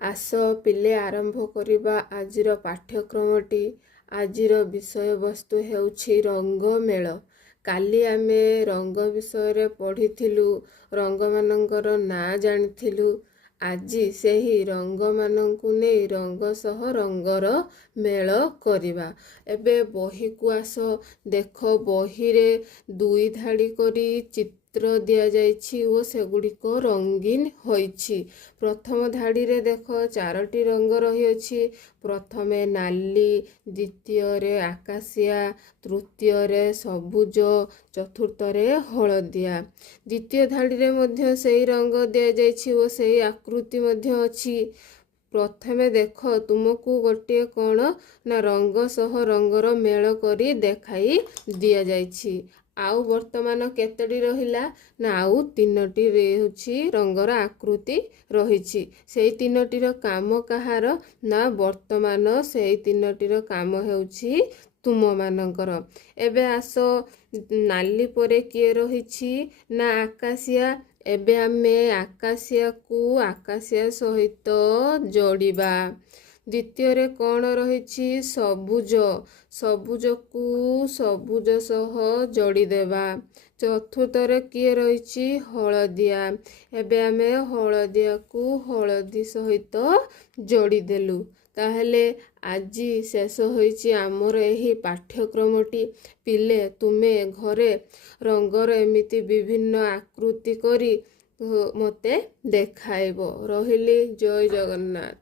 ଆସ ପିଲେ ଆରମ୍ଭ କରିବା ଆଜିର ପାଠ୍ୟକ୍ରମଟି। ଆଜିର ବିଷୟବସ୍ତୁ ହେଉଛି ରଙ୍ଗମେଳ। କାଲି ଆମେ ରଙ୍ଗ ବିଷୟରେ ପଢ଼ିଥିଲୁ, ରଙ୍ଗମାନଙ୍କର ନାଁ ଜାଣିଥିଲୁ। ଆଜି ସେହି ରଙ୍ଗମାନଙ୍କୁ ନେଇ ରଙ୍ଗ ସହ ରଙ୍ଗର ମେଳ କରିବା। ଏବେ ବହିକୁ ଆସ, ଦେଖ ବହିରେ 2 ଧାଡ଼ି କରି ଚିତ୍ର ଦିଆଯାଇଛି ଓ ସେଗୁଡ଼ିକ ରଙ୍ଗୀନ ହୋଇଛି। ପ୍ରଥମ ଧାଡ଼ିରେ ଦେଖ 4ଟି ରଙ୍ଗ ରହିଅଛି। ପ୍ରଥମେ ନାଲି, ଦ୍ୱିତୀୟରେ ଆକାଶିଆ, ତୃତୀୟରେ ସବୁଜ, ଚତୁର୍ଥରେ ହଳଦିଆ। ଦ୍ୱିତୀୟ ଧାଡ଼ିରେ ମଧ୍ୟ ସେହି ରଙ୍ଗ ଦିଆଯାଇଛି ଓ ସେହି ଆକୃତି ମଧ୍ୟ ଅଛି। ପ୍ରଥମେ ଦେଖ ତୁମକୁ ଗୋଟିଏ କ'ଣ ନା ରଙ୍ଗ ସହ ରଙ୍ଗର ମେଳ କରି ଦେଖାଇ ଦିଆଯାଇଛି। ଆଉ ବର୍ତ୍ତମାନ କେତୋଟି ରହିଲା ନା ଆଉ 3ଟି ହେଉଛି ରଙ୍ଗର ଆକୃତି ରହିଛି। ସେଇ 3ଟିର କାମ କାହାର ନା ବର୍ତ୍ତମାନ ସେଇ 3ଟିର କାମ ହେଉଛି ତୁମମାନଙ୍କର। ଏବେ ଆସ, ନାଲି ପରେ କିଏ ରହିଛି ନା ଆକାଶିଆ। ଏବେ ଆମେ ଆକାଶିଆକୁ ଆକାଶିଆ ସହିତ ଯୋଡ଼ିବା। ଦ୍ୱିତୀୟରେ କ'ଣ ରହିଛି? ସବୁଜ। ସବୁଜକୁ ସବୁଜ ସହ ଯୋଡ଼ିଦେବା। ଚତୁର୍ଥରେ କିଏ ରହିଛି? ହଳଦିଆ। ଏବେ ଆମେ ହଳଦିଆକୁ ହଳଦୀ ସହିତ ଯୋଡ଼ିଦେଲୁ। ତାହେଲେ ଆଜି ଶେଷ ହୋଇଛି ଆମର ଏହି ପାଠ୍ୟକ୍ରମଟି। ପିଲେ ତୁମେ ଘରେ ରଙ୍ଗର ଏମିତି ବିଭିନ୍ନ ଆକୃତି କରି ମୋତେ ଦେଖାଇବ। ରହିଲି, ଜୟ ଜଗନ୍ନାଥ।